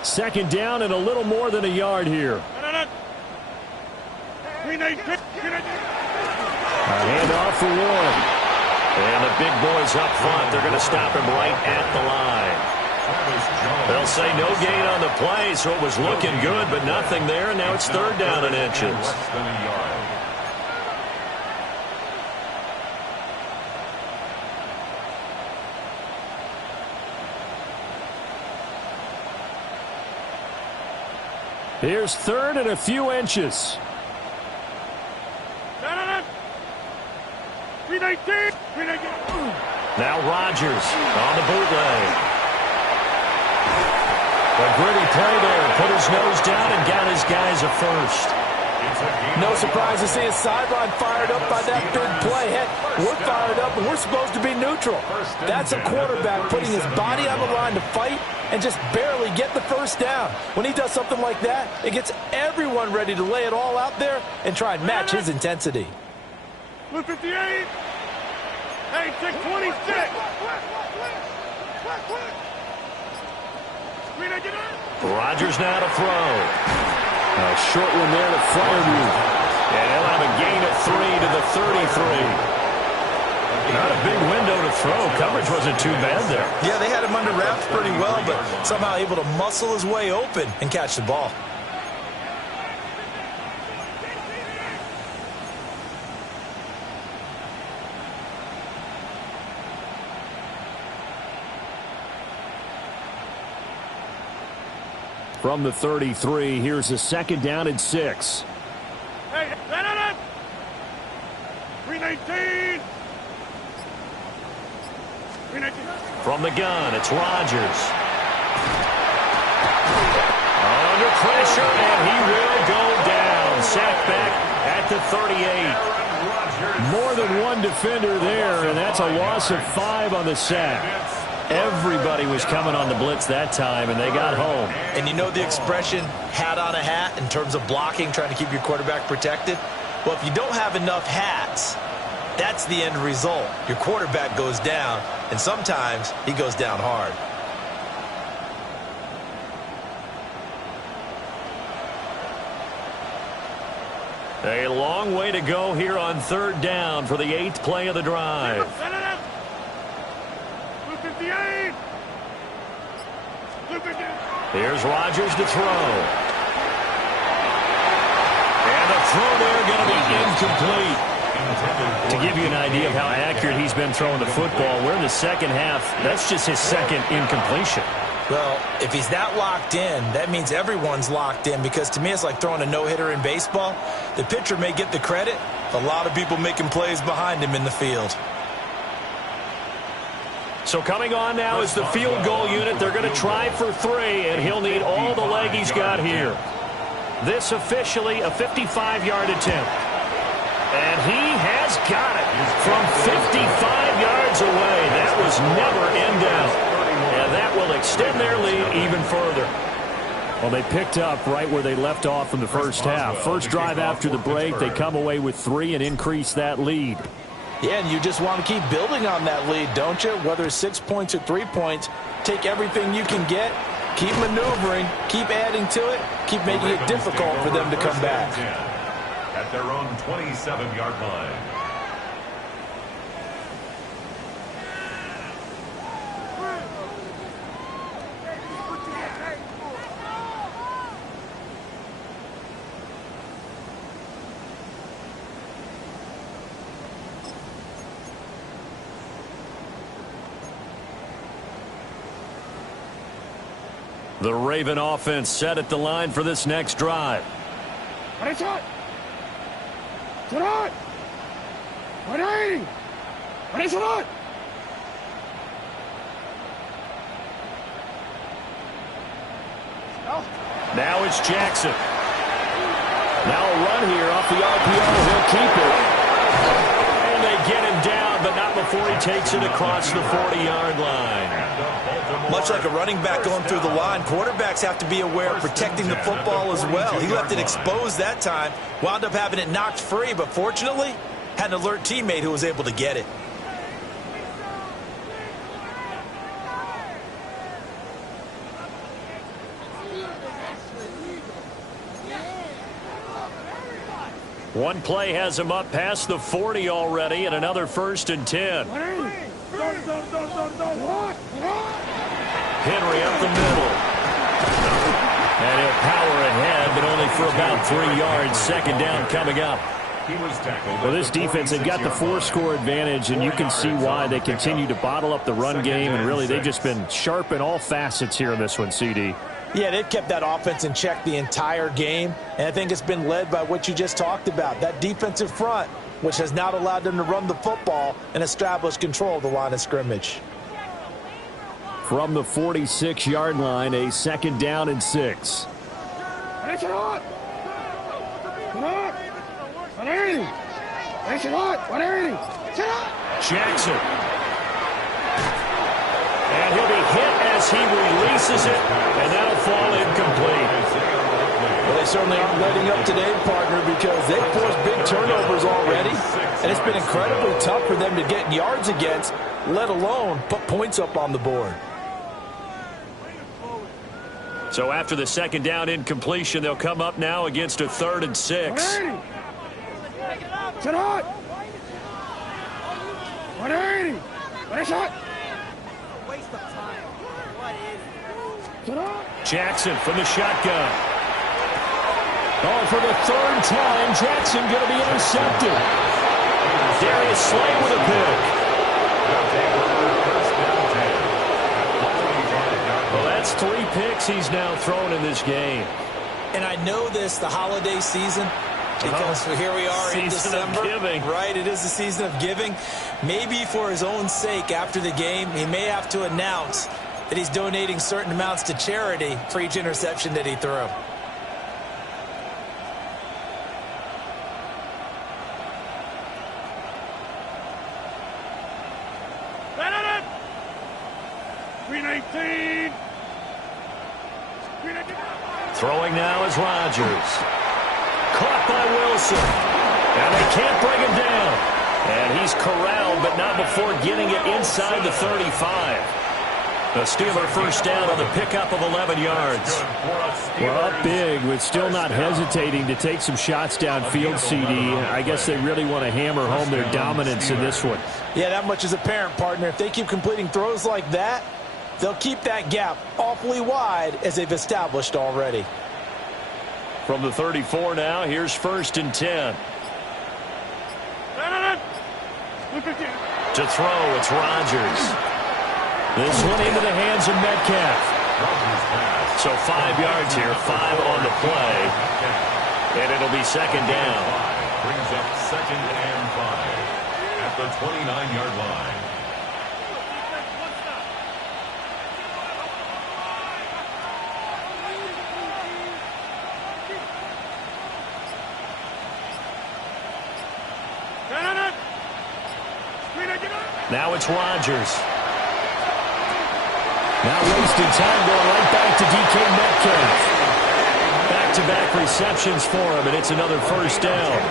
Second down and a little more than a yard here. Handoff for Warren. And the big boys up front, they're going to stop him right at the line. They'll say no gain on the play, so it was looking good, but nothing there, and now it's third down and inches. Here's third and a few inches. 319. Now Rodgers on the bootleg. A gritty play there. Put his nose down and got his guys a first. No surprise to see his sideline fired up by that big play. Heck, we're fired up, and we're supposed to be neutral. That's a quarterback putting his body on the line to fight and just barely get the first down. When he does something like that, it gets everyone ready to lay it all out there and try and match his intensity. Blue 58. Hey, 626. Rodgers now to throw. A short one there to Fryermuth. And he'll have a gain of 3 to the 33. Not a big window to throw. Coverage wasn't too bad there. Yeah, they had him under wraps pretty well, but somehow able to muscle his way open and catch the ball. From the 33, here's a second down and 6. Hey, 319. From the gun, it's Rodgers. Under pressure, and he will go down. Sacked back at the 38. More than one defender there, and that's a loss of 5 on the sack. Everybody was coming on the blitz that time, and they got home. And you know the expression, hat on a hat, in terms of blocking, trying to keep your quarterback protected? Well, if you don't have enough hats, that's the end result. Your quarterback goes down, and sometimes he goes down hard. A long way to go here on third down for the 8th play of the drive. Here's Rodgers to throw. And the throw there going to be incomplete. To give you an idea of how accurate he's been throwing the football, we're in the second half. That's just his second incompletion. Well, if he's that locked in, that means everyone's locked in, because to me it's like throwing a no-hitter in baseball. The pitcher may get the credit, a lot of people making plays behind him in the field. So coming on now is the field goal unit. They're going to try for 3, and he'll need all the leg he's got here. This officially a 55-yard attempt. And he has got it from 55 yards away. That was never in doubt. And that will extend their lead even further. Well, they picked up right where they left off in the first half. First drive after the break, they come away with 3 and increase that lead. Yeah, and you just want to keep building on that lead, don't you? Whether it's 6 points or 3 points, take everything you can get, keep maneuvering, keep adding to it, keep making it difficult for them to come back. At their own 27-yard line. The Raven offense set at the line for this next drive. What is it? Sit on! 180! What is it? Now it's Jackson. Now a run here off the RPO. He'll keep it. And they get him down, but not before he takes it across the 40-yard line. Much like a running back going through the line, quarterbacks have to be aware of protecting the football as well. He left it exposed that time, wound up having it knocked free, but fortunately, had an alert teammate who was able to get it. One play has him up past the 40 already, and another 1st and 10. Henry up the middle. And he'll power ahead, but only for about 3 yards. Second down coming up. Well, this defense, they've got the 4-score advantage, and you can see why they continue to bottle up the run game, and really they've just been sharp in all facets here in this one, CD. Yeah, they've kept that offense in check the entire game, and I think it's been led by what you just talked about, that defensive front, which has not allowed them to run the football and establish control of the line of scrimmage. From the 46-yard line, a 2nd down and 6. Jackson. And he'll be hit as he releases it, and that'll fall incomplete. Well, they certainly aren't letting up today, partner, because they've forced big turnovers already, and it's been incredibly tough for them to get yards against, let alone put points up on the board. So after the 2nd down incompletion, they'll come up now against a 3rd and 6. Sit on! 180! What is it? Jackson from the shotgun. Oh, for the 3rd time, Jackson going to be intercepted. Darius Slay with a pick. Well, that's 3 picks he's now thrown in this game. And I know this, the holiday season, because here we are in December. Right, it is the season of giving. Maybe for his own sake, after the game, he may have to announce that he's donating certain amounts to charity for each interception that he threw. Throwing now is Rodgers. Caught by Wilson. And they can't bring him down. And he's corralled, but not before getting it inside the 35. The Steeler 1st down on the pickup of 11 yards. Well, up big, but still not hesitating to take some shots downfield, CD. I guess they really want to hammer home their dominance in this one. Yeah, that much is apparent, partner. If they keep completing throws like that, they'll keep that gap awfully wide as they've established already. From the 34 now, here's 1st and 10. To throw, it's Rodgers. This one into the hands of Metcalf. So 5 yards here, 5 on the play. And it'll be 2nd down. Brings up 2nd and 5 at the 29-yard line. Now it's Rodgers. Now wasting time going right back to DK Metcalf. back-to-back receptions for him, and it's another first down.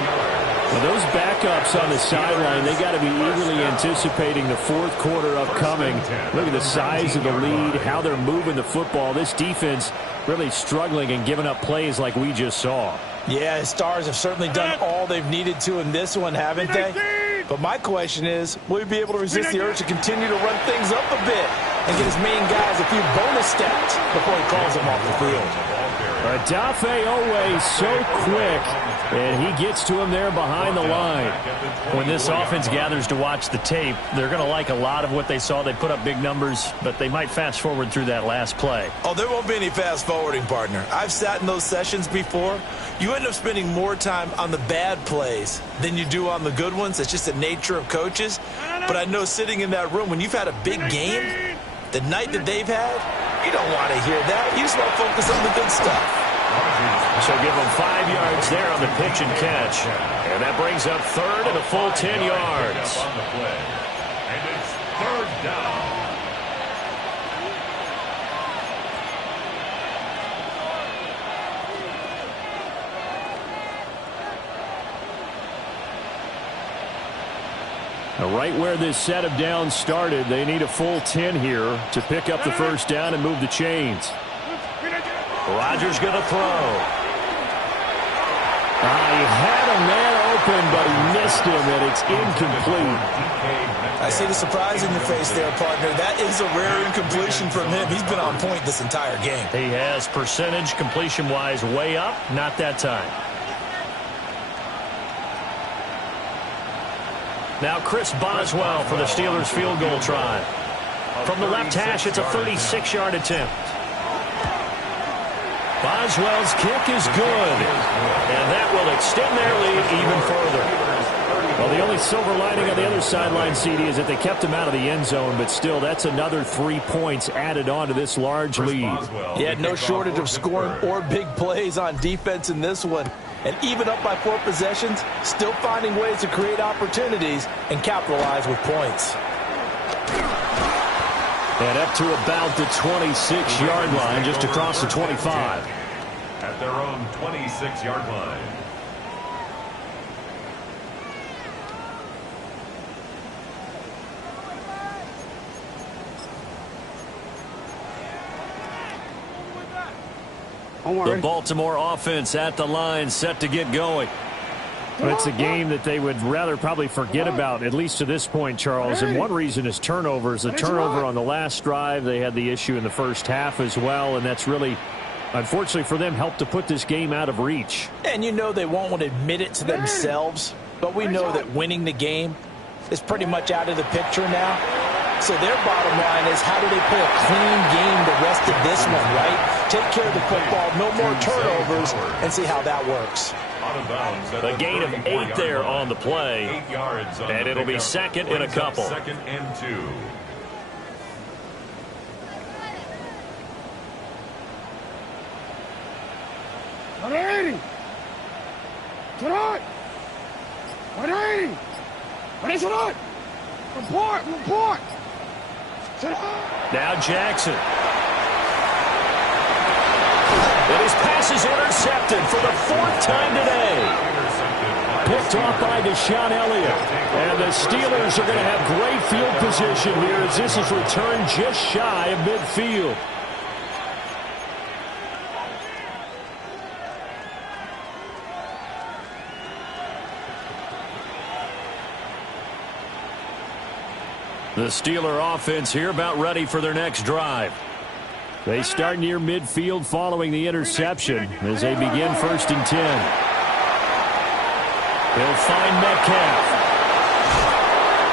Well, those backups on the sideline, they got to be eagerly anticipating the fourth quarter upcoming. Look at the size of the lead, how they're moving the football. This defense really struggling and giving up plays like we just saw. Yeah, his Stars have certainly done all they've needed to in this one, haven't they? But my question is, will he be able to resist the urge to continue to run things up a bit and get his main guys a few bonus stats before he calls them off the field? Dafe Owe so quick, and he gets to him there behind the line. When this offense gathers to watch the tape, they're going to like a lot of what they saw. They put up big numbers, but they might fast forward through that last play. Oh, there won't be any fast forwarding, partner. I've sat in those sessions before. You end up spending more time on the bad plays than you do on the good ones. It's just the nature of coaches. But I know sitting in that room, when you've had a big game, the night that they've had, you don't want to hear that. You just want to focus on the good stuff. So give them 5 yards there on the pitch and catch. And that brings up third and a full 10 yards. And it's third down. Right where this set of downs started, they need a full 10 here to pick up the first down and move the chains. Rodgers going to throw. He had a man open, but he missed him, and it's incomplete. I see the surprise in your face there, partner. That is a rare incompletion from him. He's been on point this entire game. He has percentage completion-wise way up, not that time. Now Chris Boswell for the Steelers field goal try. From the left hash, it's a 36-yard attempt. Boswell's kick is good, and that will extend their lead even further. Well, the only silver lining on the other sideline, CD, is that they kept him out of the end zone, but still, that's another 3 points added on to this large lead. Yeah, no shortage of scoring or big plays on defense in this one. And even up by 4 possessions, still finding ways to create opportunities and capitalize with points. And up to about the 26-yard line, just across the 25. At their own 26-yard line. The Baltimore offense at the line, set to get going. But it's a game that they would rather probably forget about, at least to this point, Charles. And one reason is turnovers. The turnover on the last drive, they had the issue in the first half as well, and that's really, unfortunately for them, helped to put this game out of reach. And you know they won't want to admit it to themselves, but we know that winning the game is pretty much out of the picture now. So their bottom line is, how do they play a clean game the rest of this one, right? Take care of the football, no more turnovers, and see how that works. A gain of 8 there on the play, and it'll be second and a couple. Second and 2. Now Jackson. And his pass is intercepted for the 4th time today. Picked off by Deshaun Elliott. And the Steelers are going to have great field position here as this is returned just shy of midfield. The Steeler offense here about ready for their next drive. They start near midfield following the interception as they begin 1st and 10. He'll find Metcalf.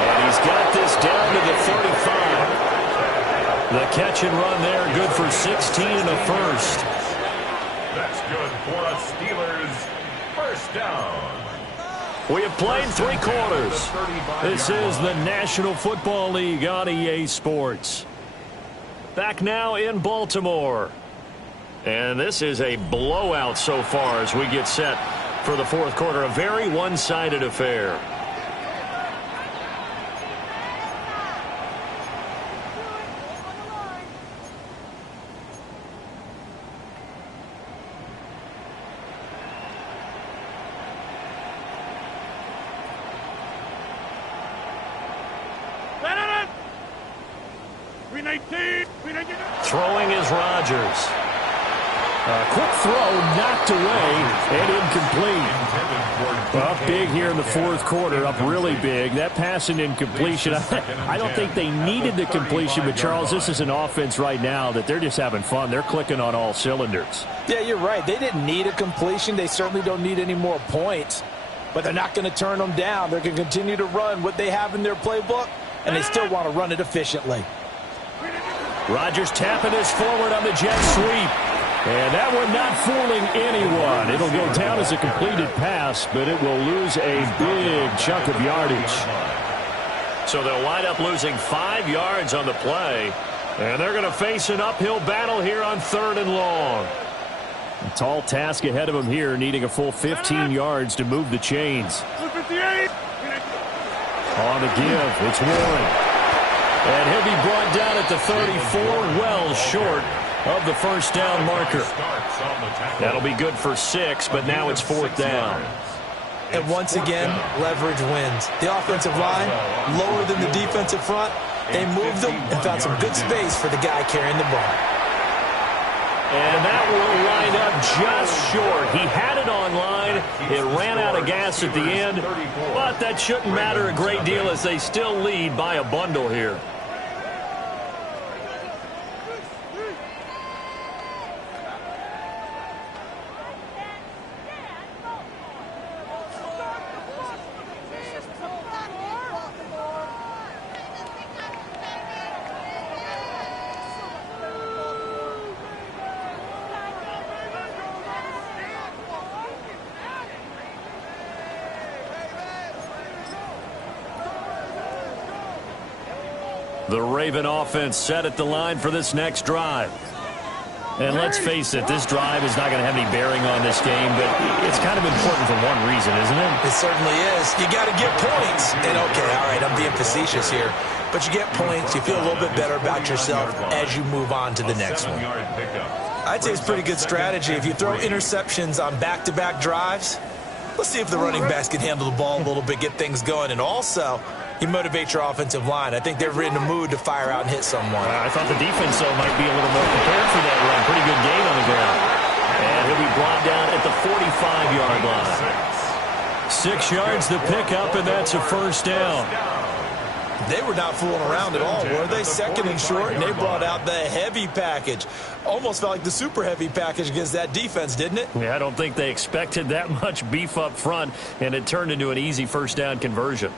And he's got this down to the 35. The catch and run there, good for 16 and a first. That's good for a Steelers first down. We have played 3 quarters. This is the National Football League on EA Sports. Back now in Baltimore. And this is a blowout so far as we get set for the 4th quarter. A very one-sided affair. Throwing is Rodgers. Quick throw, knocked away, and incomplete. Up big here in the fourth quarter, up really big. That pass and incompletion, I don't think they needed the completion, but Charles, this is an offense right now that they're just having fun. They're clicking on all cylinders. Yeah, you're right. They didn't need a completion. They certainly don't need any more points, but they're not going to turn them down. They're going to continue to run what they have in their playbook, and they still want to run it efficiently. Rodgers tapping this forward on the jet sweep. And that one not fooling anyone. It'll go down as a completed pass, but it will lose a big chunk of yardage. So they'll wind up losing 5 yards on the play. And they're going to face an uphill battle here on 3rd and long. A tall task ahead of them here, needing a full 15 yards to move the chains. On the give, it's Warren. And he'll be brought down at the 34, well short of the first down marker. That'll be good for 6, but now it's 4th down. And once again, leverage wins. The offensive line, lower than the defensive front. They moved them and found some good space for the guy carrying the ball. And that will wind up just short. He had it on line. It ran out of gas at the end. But that shouldn't matter a great deal as they still lead by a bundle here. The Raven offense set at the line for this next drive. And let's face it, this drive is not going to have any bearing on this game, but it's kind of important for one reason, isn't it? It certainly is. You got to get points. And okay, all right, I'm being facetious here. But you get points, you feel a little bit better about yourself as you move on to the next one. I'd say it's pretty good strategy. If you throw interceptions on back-to-back drives, let's see if the running backs can handle the ball a little bit, get things going. And also, you motivate your offensive line. I think they're in the mood to fire out and hit someone. I thought the defense, though, might be a little more prepared for that run. Pretty good gain on the ground. And he'll be brought down at the 45-yard line. 6 yards the pickup, and that's a first down. They were not fooling around at all, were they? 2nd and short, and they brought out the heavy package. Almost felt like the super heavy package against that defense, didn't it? Yeah, I don't think they expected that much beef up front, and it turned into an easy first down conversion.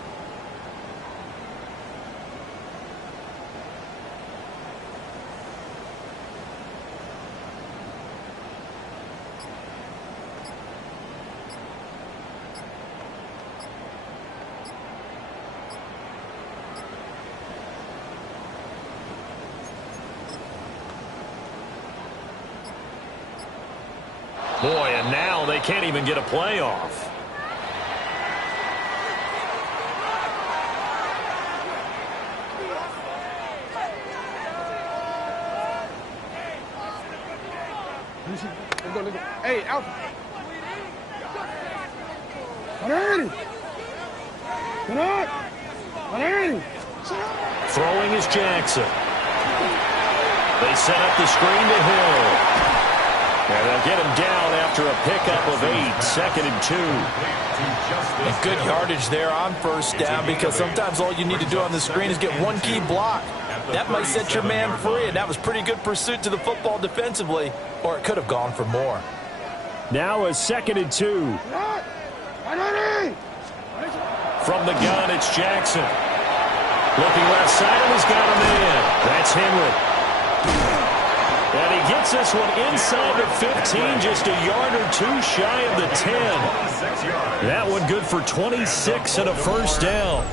Boy, and now they can't even get a play off. Hey, Alpha. Throwing is Jackson. They set up the screen to Hill. And they'll get him down after a pickup of 8, 2nd and 2. And good yardage there on first down, because sometimes all you need to do on the screen is get one key block. That might set your man free, and that was pretty good pursuit to the football defensively, or it could have gone for more. Now a 2nd and 2. From the gun, it's Jackson. Looking left side, and he's got a man. That's Henry. And he gets this one inside the 15, just a yard or two shy of the 10. That one good for 26 and a first down.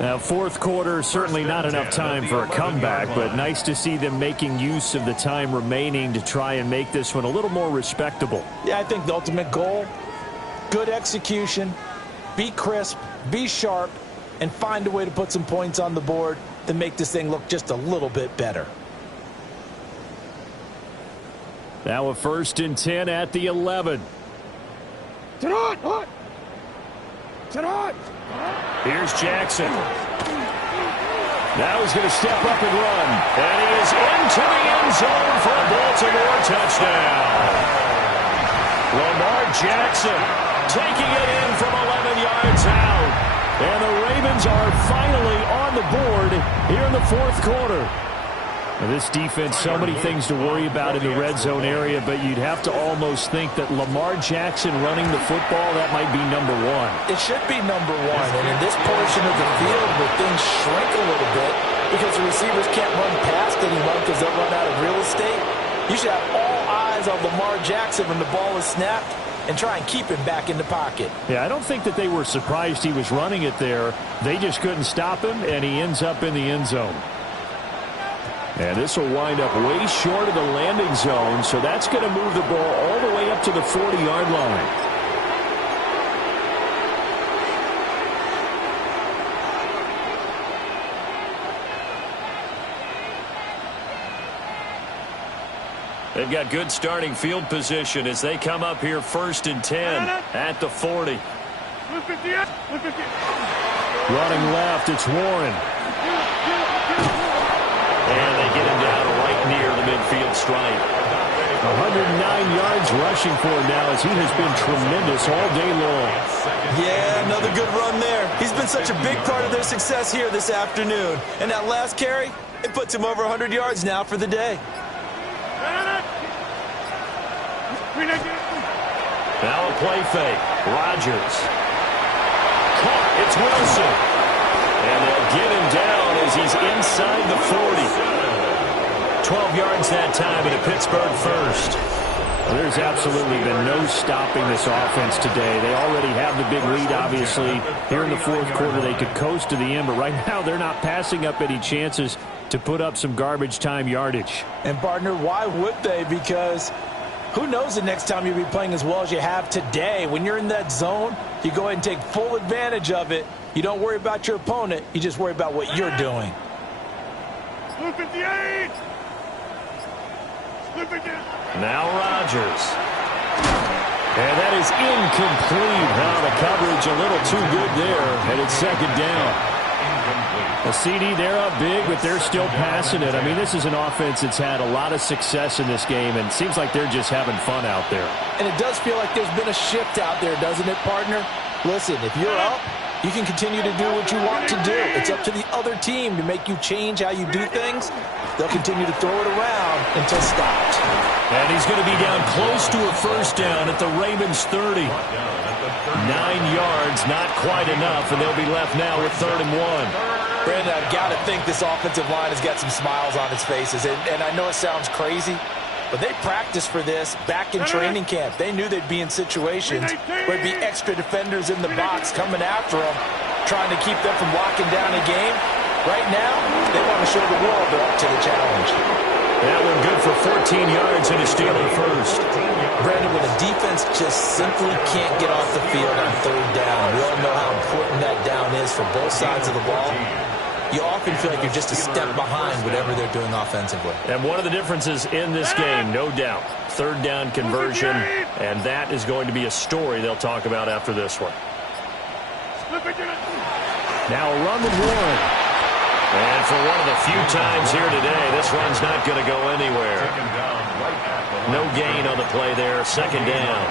Now, fourth quarter, certainly not enough time for a comeback, but nice to see them making use of the time remaining to try and make this one a little more respectable. Yeah, I think the ultimate goal, good execution, be crisp, be sharp, and find a way to put some points on the board to make this thing look just a little bit better. Now a 1st and 10 at the 11. Here's Jackson. Now he's going to step up and run. And he is into the end zone for a Baltimore touchdown. Lamar Jackson taking it in from 11 yards out. And the Ravens are finally on the board here in the fourth quarter. Now this defense, so many things to worry about in the red zone area, but you'd have to almost think that Lamar Jackson running the football, that might be number one. It should be number one, and in this portion of the field where things shrink a little bit because the receivers can't run past anyone because they'll run out of real estate, you should have all eyes on Lamar Jackson when the ball is snapped and try and keep him back in the pocket. Yeah, I don't think that they were surprised he was running it there. They just couldn't stop him, and he ends up in the end zone. And this will wind up way short of the landing zone, so that's going to move the ball all the way up to the 40-yard line. They've got good starting field position as they come up here 1st and 10 at the 40. Running left, it's Warren. And they get him down right near the midfield stripe. 109 yards rushing for him now as he has been tremendous all day long. Yeah, another good run there. He's been such a big part of their success here this afternoon. And that last carry, it puts him over 100 yards now for the day. Now a play fake. Rodgers. Caught. It's Wilson. And they'll get him down as he's inside the 40. 12 yards that time and a Pittsburgh first. Well, there's absolutely been no stopping this offense today. They already have the big lead, obviously. Here in the fourth quarter, they could coast to the end, but right now they're not passing up any chances to put up some garbage time yardage. And, partner, why would they? Because who knows the next time you'll be playing as well as you have today. When you're in that zone, you go ahead and take full advantage of it. You don't worry about your opponent. You just worry about what you're doing. Now Rodgers. And that is incomplete. Now the coverage a little too good there, and it's 2nd down. A CD, they're up big, but they're still passing it. I mean, this is an offense that's had a lot of success in this game, and it seems like they're just having fun out there. And it does feel like there's been a shift out there, doesn't it, partner? Listen, if you're up, you can continue to do what you want to do. It's up to the other team to make you change how you do things. They'll continue to throw it around until stopped. And he's going to be down close to a 1st down at the Ravens 30. 9 yards, not quite enough, and they'll be left now with 3rd and 1. Brandon, I've got to think this offensive line has got some smiles on its faces. And I know it sounds crazy, but they practiced for this back in training camp. They knew they'd be in situations where there'd be extra defenders in the box coming after them, trying to keep them from locking down a game. Right now, they want to show the world they're up to the challenge. That one good for 14 yards and a Steeler first. Brandon, when a defense just simply can't get off the field on 3rd down, we all know how important that down is for both sides of the ball. You often feel like you're just a step behind whatever they're doing offensively. And one of the differences in this game, no doubt, 3rd down conversion, and that is going to be a story they'll talk about after this one. Now a run with Warren. And for one of the few times here today, this run's not going to go anywhere. No gain on the play there, 2nd down.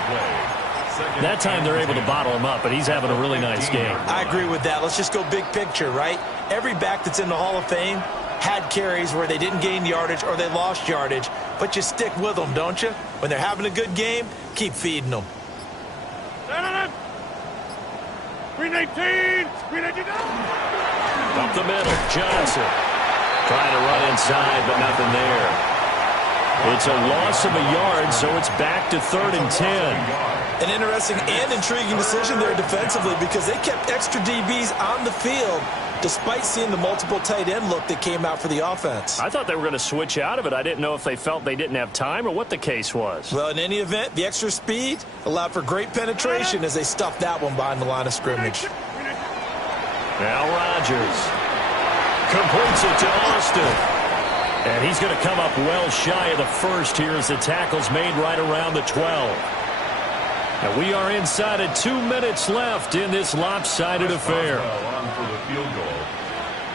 That time they're able to bottle him up, but he's having a really nice game. I agree with that. Let's just go big picture, right? Every back that's in the Hall of Fame had carries where they didn't gain yardage or they lost yardage, but you stick with them, don't you? When they're having a good game, keep feeding them. Up the middle, Johnson. Trying to run inside, but nothing there. It's a loss of a yard, so it's back to 3rd and 10. An interesting and intriguing decision there defensively because they kept extra DBs on the field despite seeing the multiple tight end look that came out for the offense. I thought they were going to switch out of it. I didn't know if they felt they didn't have time or what the case was. Well, in any event, the extra speed allowed for great penetration as they stuffed that one behind the line of scrimmage. Now Rodgers completes it to Austin. And he's going to come up well shy of the 1st here as the tackle's made right around the 12. And we are inside of 2 minutes left in this lopsided affair.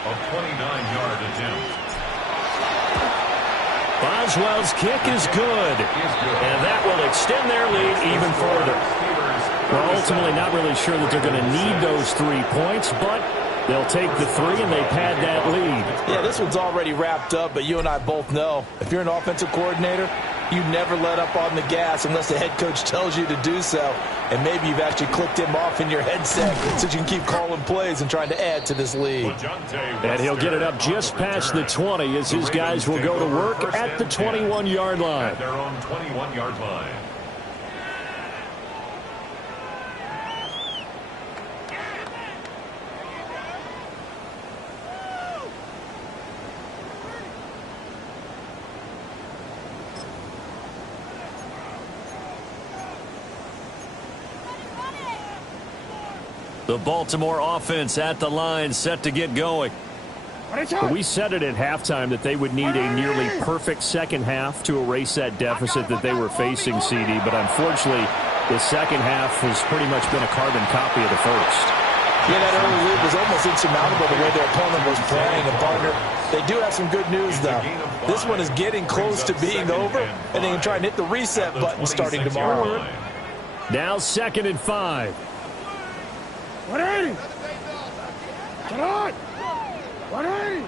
A 29-yard attempt. Boswell's kick is good. And that will extend their lead even further. Well, ultimately not really sure that they're going to need those 3 points, but they'll take the 3 and they've had that lead. Yeah, this one's already wrapped up, but you and I both know if you're an offensive coordinator, you never let up on the gas unless the head coach tells you to do so. And maybe you've actually clicked him off in your headset so you can keep calling plays and trying to add to this lead. And he'll get it up just past the 20 as his guys will go to work at the 21-yard line. At their own 21-yard line. The Baltimore offense at the line, set to get going. We said it at halftime that they would need a nearly perfect second half to erase that deficit that they were facing, CD. But unfortunately, the second half has pretty much been a carbon copy of the first. Yeah, that early lead was almost insurmountable the way their opponent was playing. And, partner, they do have some good news, though. This one is getting close to being over, and they can try and hit the reset button starting tomorrow. Now 2nd and 5. 180. Get on. 180.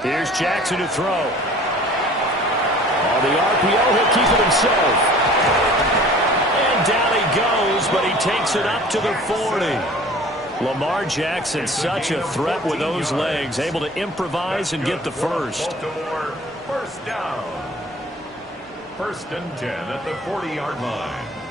Here's Jackson to throw. On the RPO, he'll keep it himself. And down he goes, but he takes it up to the 40. Lamar Jackson, such a threat with those legs, able to improvise and get the first. Baltimore, first down. 1st and 10 at the 40-yard line.